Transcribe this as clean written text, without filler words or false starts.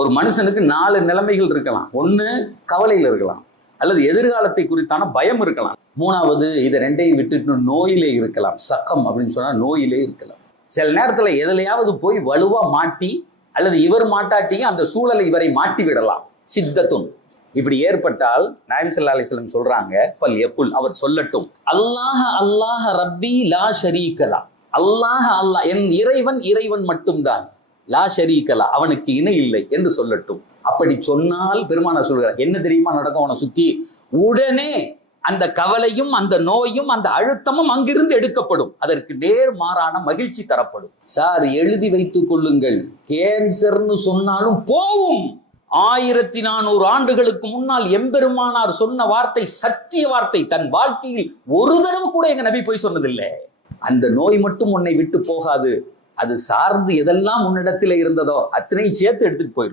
ஒரு மனுஷனுக்கு 4 நிலைமைகள் இருக்கலாம். ஒண்ணு கவலையில் இருக்கலாம், அல்லது எதிர்காலத்தை குறித்தான பயம் இருக்கலாம். 3வது இதை 2ஐயும் விட்டுட்டு நோயிலே இருக்கலாம். சக்கம் அப்படின்னு சொன்னா நோயிலே இருக்கலாம். சில நேரத்துல எதுலையாவது போய் வலுவா மாட்டி, அல்லது இவர் மாட்டாட்டியும் அந்த சூழலை இவரை மாட்டி விடலாம். சித்தத்தும் இப்படி ஏற்பட்டால் நாயகம் ஸல்லல்லாஹு அலைஹி வஸல்லம் சொல்றாங்க, ஃபல் யகுல், அவர் சொல்லட்டும், அல்லாஹ் அல்லாஹ் ரப்பி லா ஷரீகலா, அல்லாஹ் அல்லாஹ், என் இறைவன் இறைவன் மட்டும்தான், லா ஷரீகலா, அவனுக்கு இணை இல்லை என்று சொல்லட்டும். அப்படி சொன்னால் பெருமானார் சொல்கிறார், என்ன தெரியுமா நடக்கும்? அவனை சுத்தி உடனே அந்த கவலையும் அந்த நோயும் அந்த அழுத்தமும் அங்கிருந்து எடுக்கப்படும். அதற்கு நேர்மாறான மகிழ்ச்சி தரப்படும். சார் எழுதி வைத்துக் கொள்ளுங்கள், கேன்சர்னு சொன்னாலும் போகும். 1400 ஆண்டுகளுக்கு முன்னால் எம்பெருமானார் சொன்ன வார்த்தை சத்திய வார்த்தை. தன் வாழ்க்கையில் ஒரு தடவை கூட எங்க நபி போய் சொன்னதில்லை. அந்த நோய் மட்டும் உன்னை விட்டு போகாது, அது சார்ந்து எதெல்லாம் உன்னிடத்தில் இருந்ததோ அத்தனை சேர்த்து எடுத்துட்டு போயிடும்.